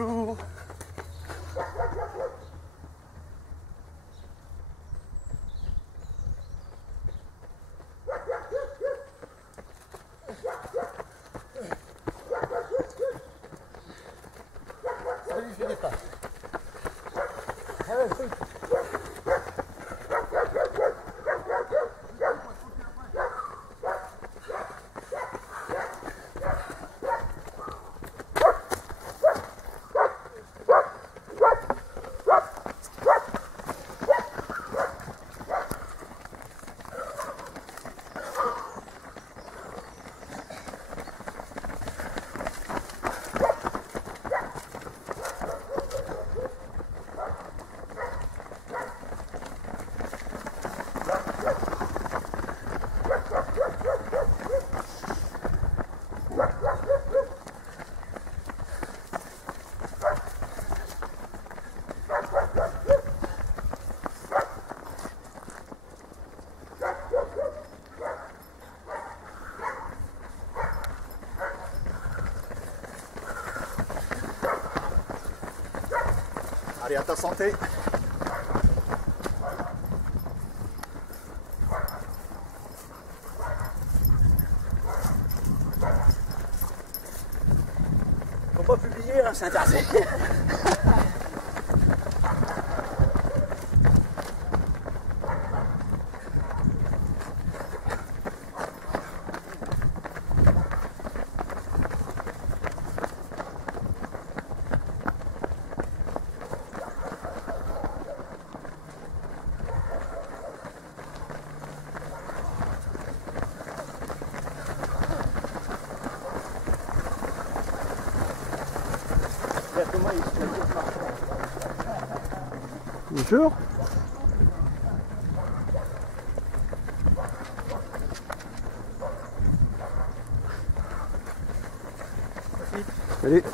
bonjour. Salut Philippe. Allez, à ta santé. Faut pas publier, hein, c'est interdit. Bonjour. Salut.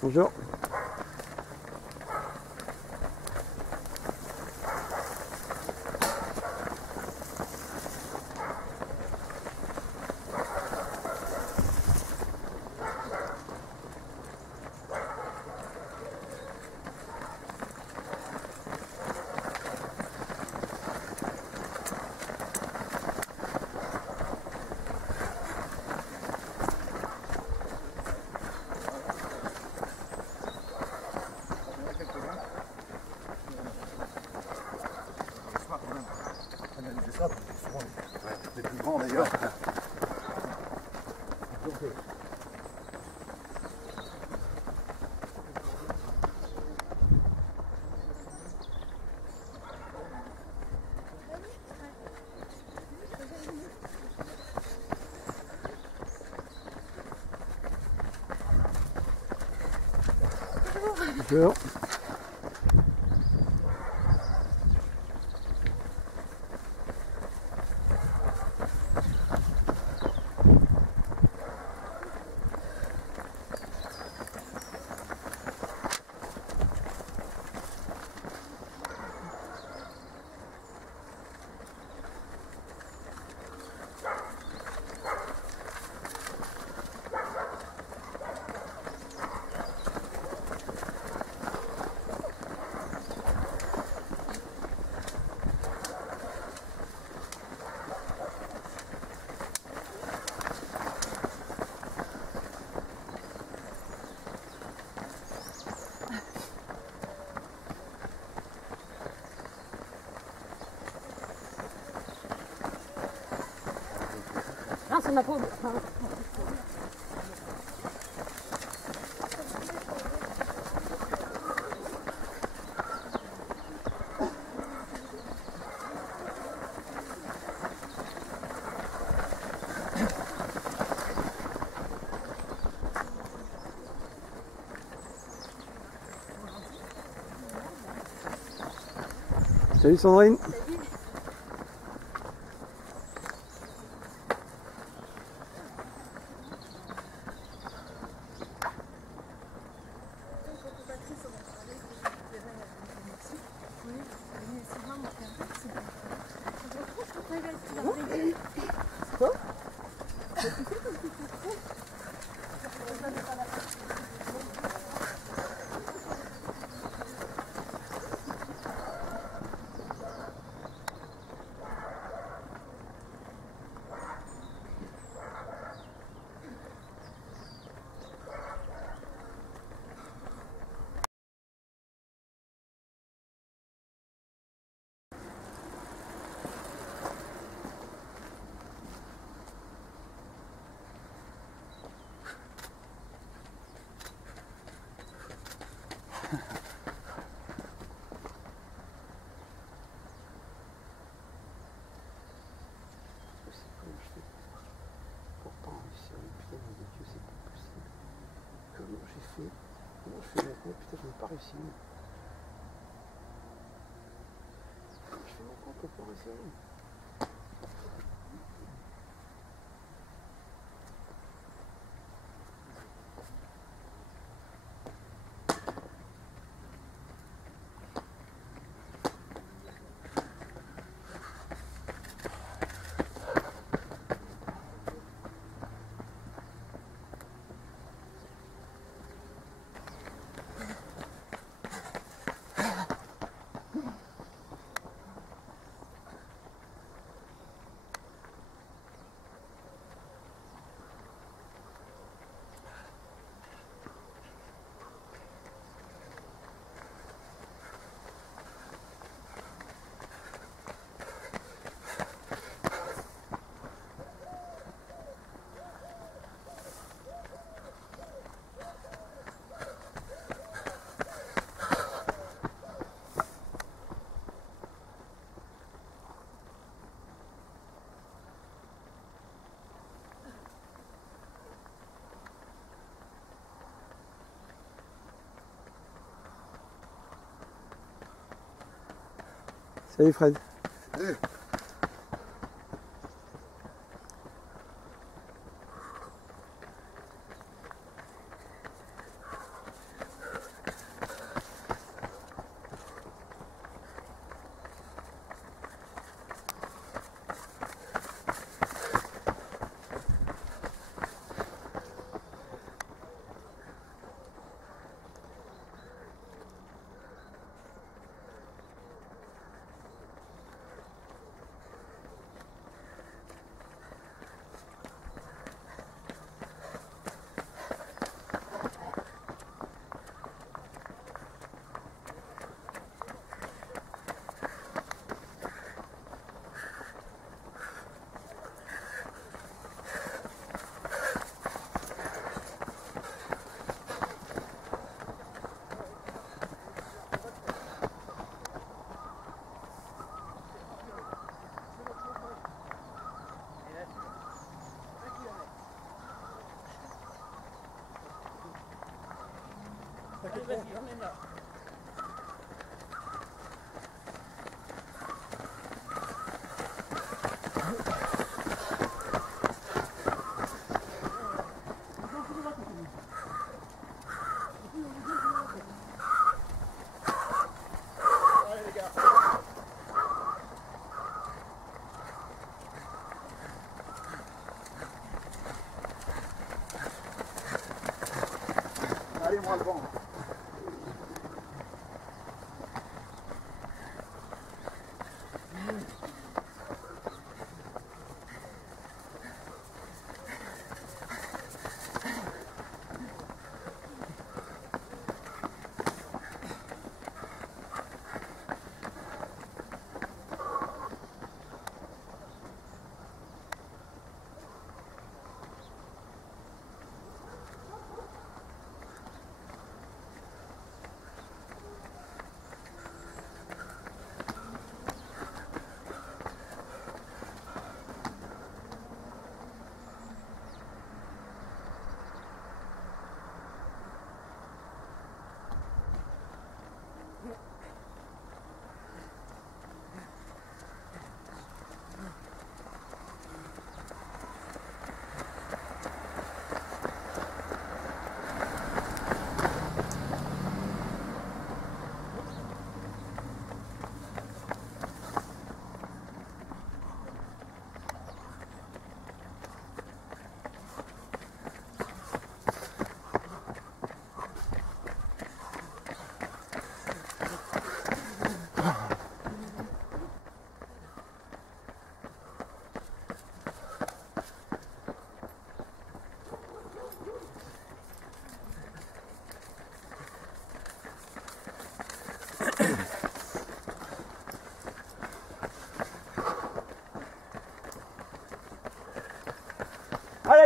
Bonjour. Les plus grands d'ailleurs. Bonjour. Non, c'est ma peau. Salut Sandrine. Salut. Comment je fais maintenant? Putain, je n'ai pas réussi. Comment je fais maintenant pour pas réussir? Salut Fred. Salut. Allez, vas-y, emmène là. Allez les gars. Allez, moi le vent.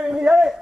Allez, Mimi, allez.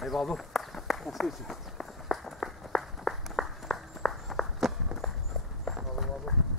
Allez, bravo. Merci aussi. Bravo, bravo.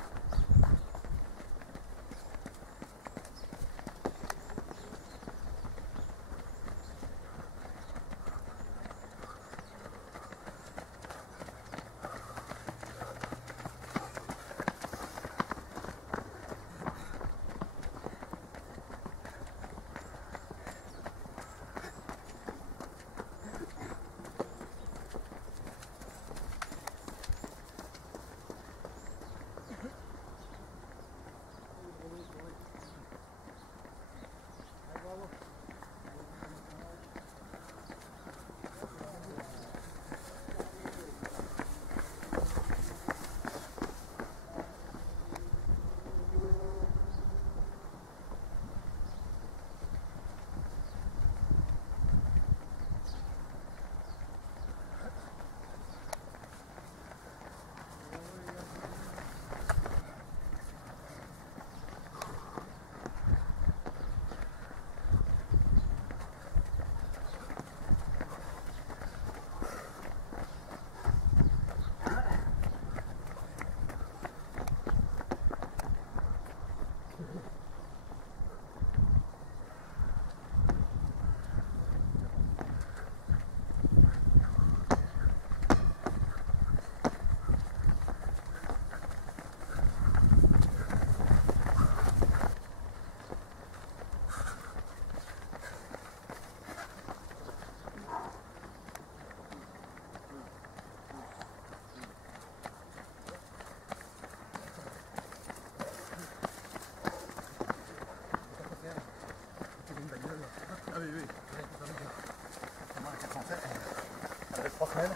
Marcel.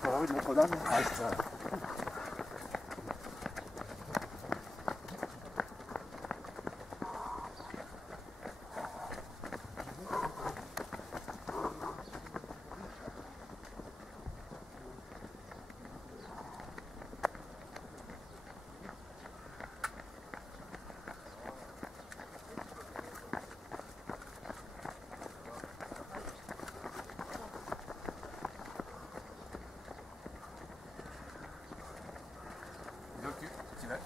Sur la rue de Notre-Dame. Ah, c'est ça. Donc tu vas.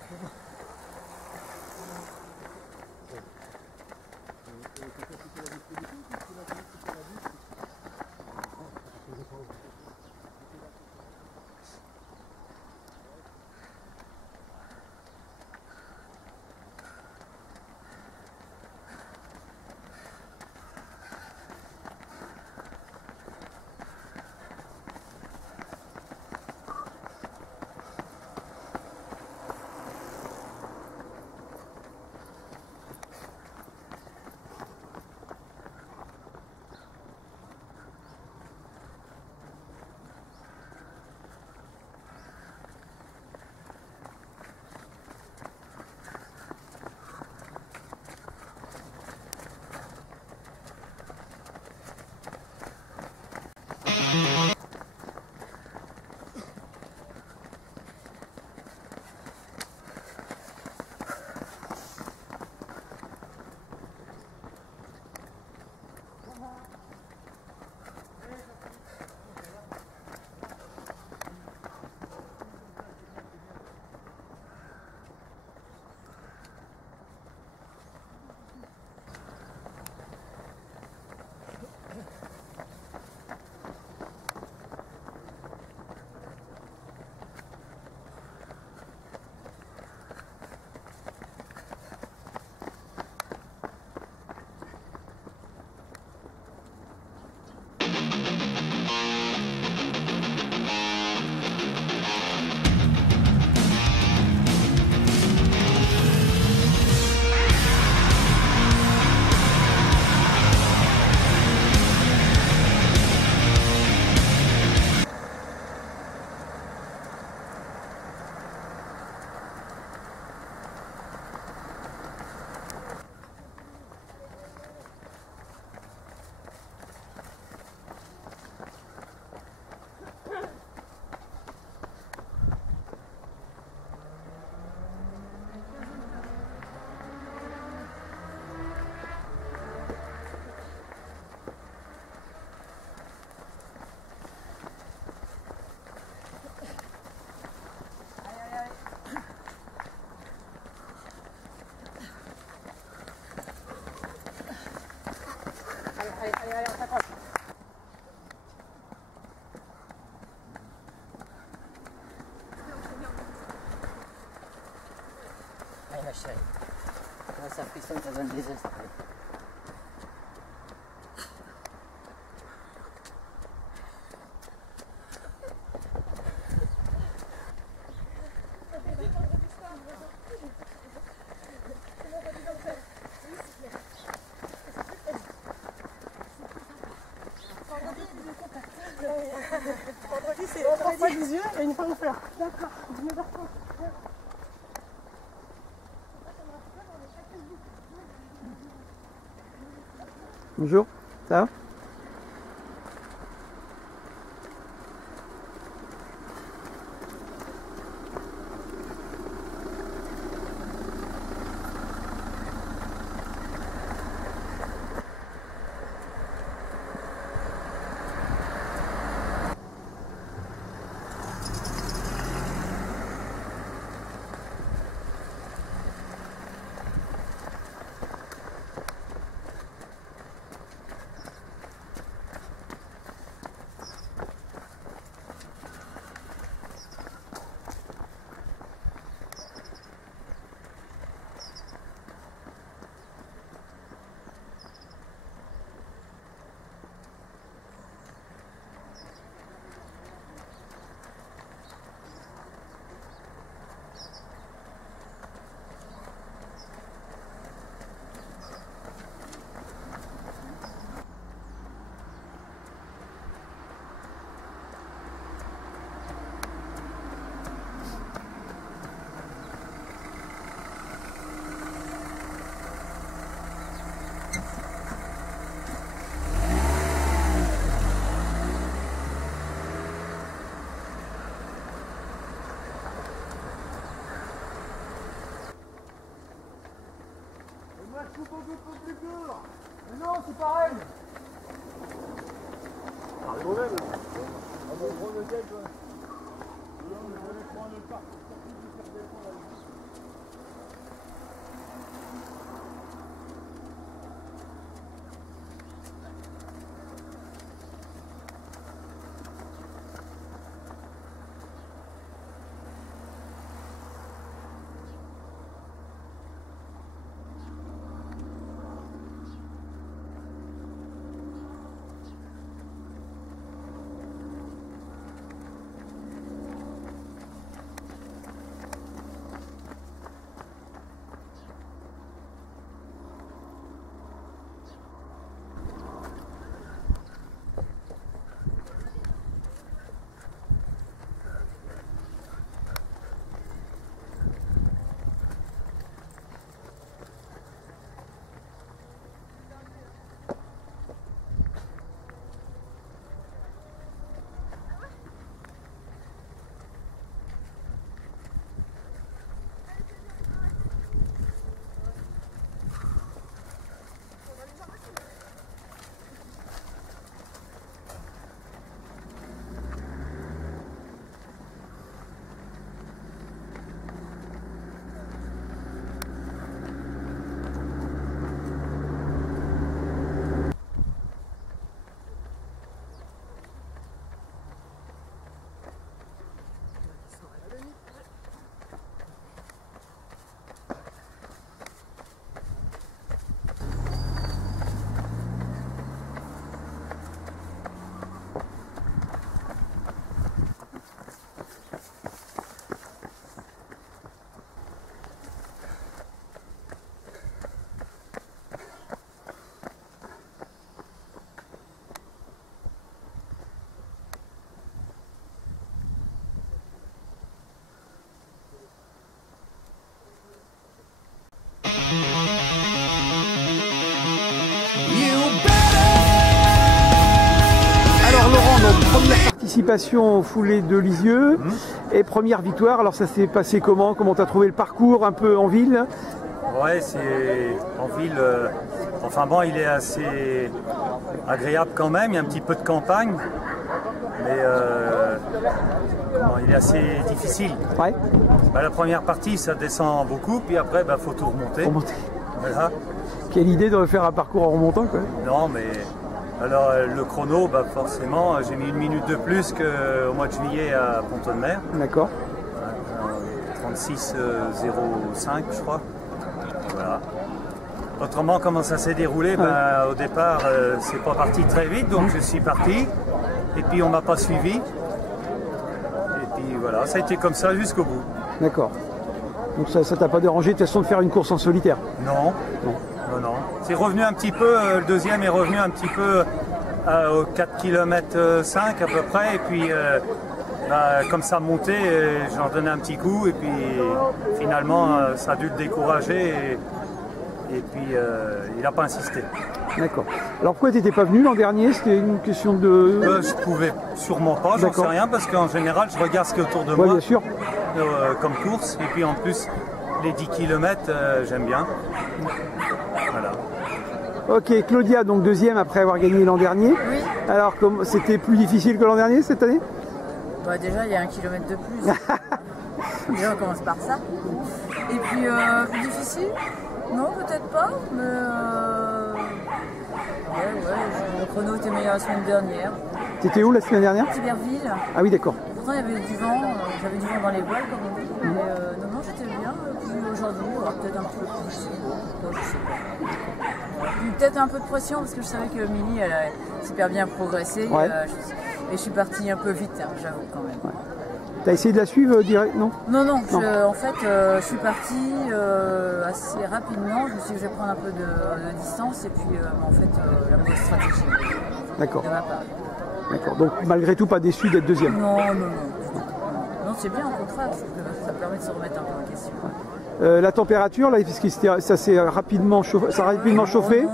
Allez, on s'accroche. Allez, ma chérie. Quand ça frissonne, ça donne des œufs. Vendredi, c'est 3 fois 18 et une fois une fleur. D'accord, Bonjour, ça va? Mais non, c'est pareil. Ah, le problème. On va prendre le tête, toi. Non, mais je vais prendre le parc. Alors Laurent, donc première participation au foulée de Lisieux et première victoire. Alors ça s'est passé comment? Comment tu as trouvé le parcours un peu en ville? Ouais, c'est en ville. Enfin bon, il est assez agréable quand même. Il y a un petit peu de campagne, mais il est assez difficile. Ouais. Bah, la première partie, ça descend beaucoup, puis après, faut tout remonter. Remonter. Voilà. Quelle idée de faire un parcours en remontant, quoi. Non, mais alors le chrono, forcément, j'ai mis 1 minute de plus qu'au mois de juillet à Pont-de-Mer. D'accord. 36,05 je crois. Voilà. Autrement, comment ça s'est déroulé? Au départ, c'est pas parti très vite, donc je suis parti. Et puis on m'a pas suivi. Et puis voilà, ça a été comme ça jusqu'au bout. D'accord. Donc ça t'a pas dérangé de toute façon de faire une course en solitaire? Non. Non. Non, non. C'est revenu un petit peu, le deuxième est revenu un petit peu aux 4 km 5 à peu près. Et puis comme ça montait, j'en donnais un petit coup. Et puis finalement, ça a dû le décourager. Et puis il n'a pas insisté. D'accord. Alors pourquoi tu n'étais pas venu l'an dernier? C'était une question de... Je pouvais sûrement pas, j'en sais rien, parce qu'en général je regarde ce qui est autour de Ouais, moi bien sûr. Comme course. Et puis en plus, les 10 km, j'aime bien. Voilà. Ok, Claudia, donc deuxième après avoir gagné l'an dernier. Oui. Alors c'était plus difficile que l'an dernier cette année? Bah déjà, il y a 1 kilomètre de plus. Déjà, on commence par ça. Et puis, plus difficile? Non, peut-être pas, mais le chrono était meilleur la semaine dernière. T'étais où la semaine dernière? Tiberville. Ah oui, d'accord. Pourtant, il y avait du vent, j'avais du vent dans les voiles, comme on dit. Mais non, j'étais bien. Et puis aujourd'hui, il y aura peut-être un peu plus difficile. Je sais pas. J'ai eu peut-être un peu de pression parce que je savais que Milly, elle a super bien progressé. Ouais. Et je suis partie un peu vite, hein, j'avoue quand même. Ouais. T'as essayé de la suivre direct? Non? Non. Non. En fait, je suis partie assez rapidement. Je me suis dit que je vais prendre un peu de distance. Et puis, en fait, la mauvaise stratégie D'accord. de ma part. D'accord. Donc malgré tout, pas déçu d'être deuxième? Non. Non, c'est bien, au contraire. Ça permet de se remettre un peu en question. La température, là, ça s'est rapidement chauffé? Ça a rapidement chauffé? Non.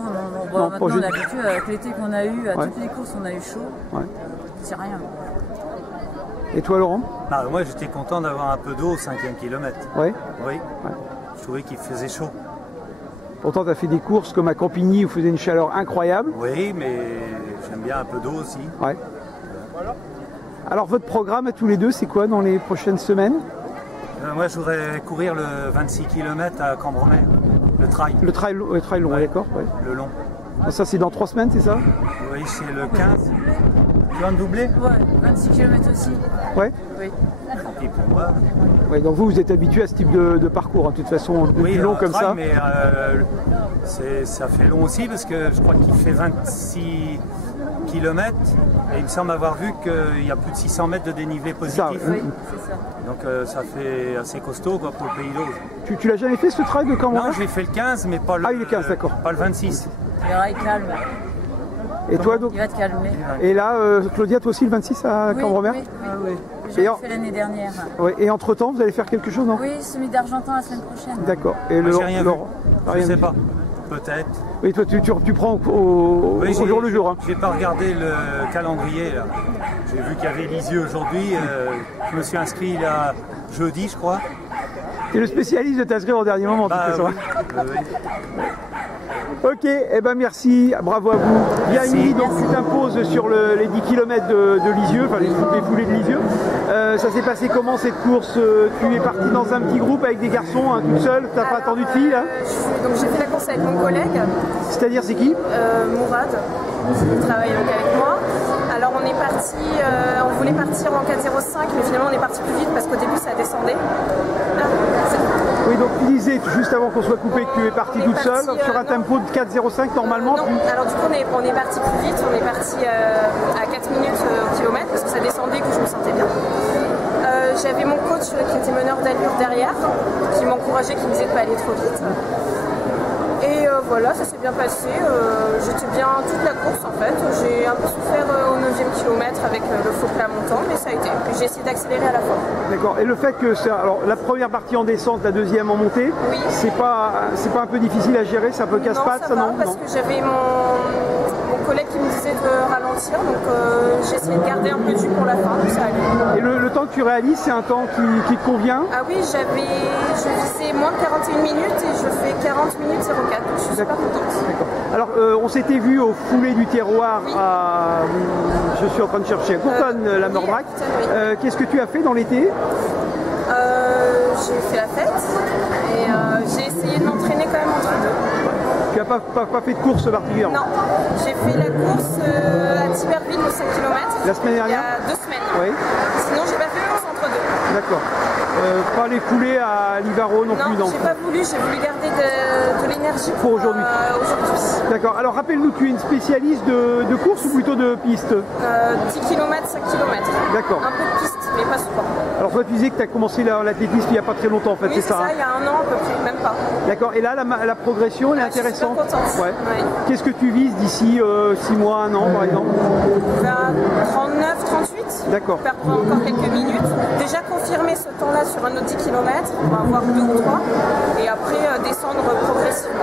Bon, Non, maintenant, pas on a l'habitude, avec l'été qu'on a eu, à Ouais. toutes les courses, on a eu chaud. Ouais. C'est rien. Et toi, Laurent? Moi j'étais content d'avoir un peu d'eau au 5e kilomètre. Ouais. Oui. Je trouvais qu'il faisait chaud. Pourtant, tu as fait des courses comme à Campigny où il faisait une chaleur incroyable. Oui, mais j'aime bien un peu d'eau aussi. Ouais. Alors, votre programme à tous les deux, c'est quoi dans les prochaines semaines? Moi, je voudrais courir le 26 km à Cambremer, le trail. Le trail long, Ouais. d'accord. Ouais. Le long. Ça, c'est dans 3 semaines, c'est ça? Oui, c'est le 15. Tu vas me doubler? Ouais, 26 km aussi. Ouais. Oui. Tant pis pour moi. Ouais, donc vous êtes habitué à ce type de parcours, hein, de toute façon, depuis long comme trail, ça. Mais ça fait long aussi parce que je crois qu'il fait 26 km et il me semble avoir vu qu'il y a plus de 600 mètres de dénivelé positif. Ça, Oui, c'est ça. Donc ça fait assez costaud quoi, pour le Pays d'Auge. Tu l'as jamais fait ce trail de Cambremer? Non, j'ai fait le 15 mais pas le, Ah, il est 15, d'accord. pas le 26. Tu verras, il calme. Et toi, donc? Il va te calmer. Et là, Claudia, toi aussi le 26 à Oui, Cambremer? oui, oui. Et J'ai en- fait l'année dernière. Ouais. Et entre-temps, vous allez faire quelque chose, non? Oui, celui d'Argentan la semaine prochaine. D'accord. Et Moi, j'ai rien vu. t'as Je rien sais vu. pas. Peut-être. Oui, toi, tu prends au Oui, jour le jour. Hein. J'ai pas regardé le calendrier là. J'ai vu qu'il y avait Lisieux aujourd'hui. Je me suis inscrit là jeudi, je crois. Tu es le spécialiste de t'inscrire au dernier moment, de toute façon. oui. Ok, eh ben merci, bravo à vous. Bien Merci. Émilie, donc tu t'imposes sur les 10 km de Lisieux, enfin les foulées de Lisieux. Ça s'est passé comment cette course? Tu es parti dans un petit groupe avec des garçons, hein, toute seule, t'as pas attendu de filles là? Donc j'ai fait la course avec mon collègue, C'est-à-dire c'est qui? Mourad, qui travaille donc avec moi. Alors on est parti, on voulait partir en 4,05 mais finalement on est parti plus vite parce qu'au début ça descendait. Oui, donc tu disais juste avant qu'on soit coupé que tu es partie On est toute parti, seule sur un non. tempo de 4,05 normalement. Non, alors du coup on est parti plus vite, on est parti à 4 minutes au kilomètre parce que ça descendait, que je me sentais bien. J'avais mon coach qui était meneur d'allure derrière, qui m'encourageait, qui me disait de pas aller trop vite. Et voilà, ça s'est bien passé. J'étais bien toute la course en fait. J'ai un peu souffert au 9e kilomètre avec le faux plat montant, mais ça a été. Puis j'ai essayé d'accélérer à la fin. D'accord. Et le fait que alors la première partie en descente, la deuxième en montée, Oui. c'est pas un peu difficile à gérer, c'est un peu casse-pattes, ça ça va, non? parce que j'avais mon collègue qui me disait de ralentir, donc j'ai essayé de garder un peu de jus pour la fin, donc ça allait. Et le temps que tu réalises, c'est un temps qui te convient? Ah oui, je visais moins de 41 minutes et je fais 40 minutes 04, donc je suis super contente. D'accord. Alors, on s'était vu au foulé du terroir Oui. à. Je suis en train de chercher à Courtonne-la-Meurdrac. oui, à Courtonne, oui. Qu'est-ce que tu as fait dans l'été? J'ai fait la fête et j'ai essayé de m'entraîner quand même entre deux. Tu n'as pas fait de course particulière? Non, j'ai fait la course à Tiberville au 5 km. La semaine dernière? Il y a 2 semaines. Oui. Sinon, j'ai pas fait de course entre deux. D'accord. Pas les foulées à Livaro non plus, Non, j'ai pas voulu, j'ai voulu garder de l'énergie Pour aujourd'hui. aujourd'hui. D'accord. Alors rappelle-nous, tu es une spécialiste de course ou plutôt de piste? 10 km, 5 km. D'accord. Un peu de piste, mais pas souvent. Alors toi tu disais que tu as commencé l'athlétisme il n'y a pas très longtemps en fait, Oui, c'est c'est ça? ça, Hein? il y a un an à peu près, même pas. D'accord. Et là la progression elle est Je suis super intéressante. contente. Ouais. Ouais. Qu'est-ce que tu vises d'ici 6 mois, 1 an par exemple? Vers 39, 38. D'accord. Perdre encore quelques minutes. Déjà confirmer ce temps-là sur un autre 10 km, on va avoir 2 ou 3. Et après descendre progressivement.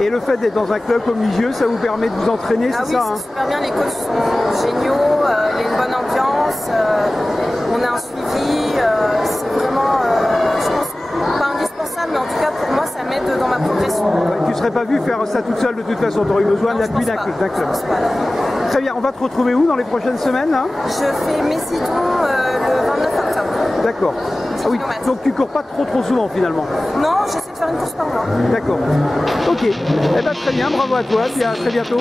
Et le fait d'être dans un club comme Lisieux, ça vous permet de vous entraîner, Ah c'est oui, ça? c'est super bien, les coachs sont géniaux, il y a une bonne ambiance, on a un suivi, c'est vraiment, je pense, pas indispensable, mais en tout cas pour moi ça m'aide dans ma progression. Ouais, tu ne serais pas vu faire ça toute seule de toute façon, tu aurais eu besoin de Non, je l'appui pense d'un pas. club. Je pense pas, non. Très bien, on va te retrouver où dans les prochaines semaines là? Je fais Messidon le 29 octobre. D'accord. Ah oui, kilomètres. donc tu cours pas trop souvent finalement. Non, j'essaie de faire une course par mois. D'accord. Ok. Eh ben très bien, bravo à toi, puis à très bientôt.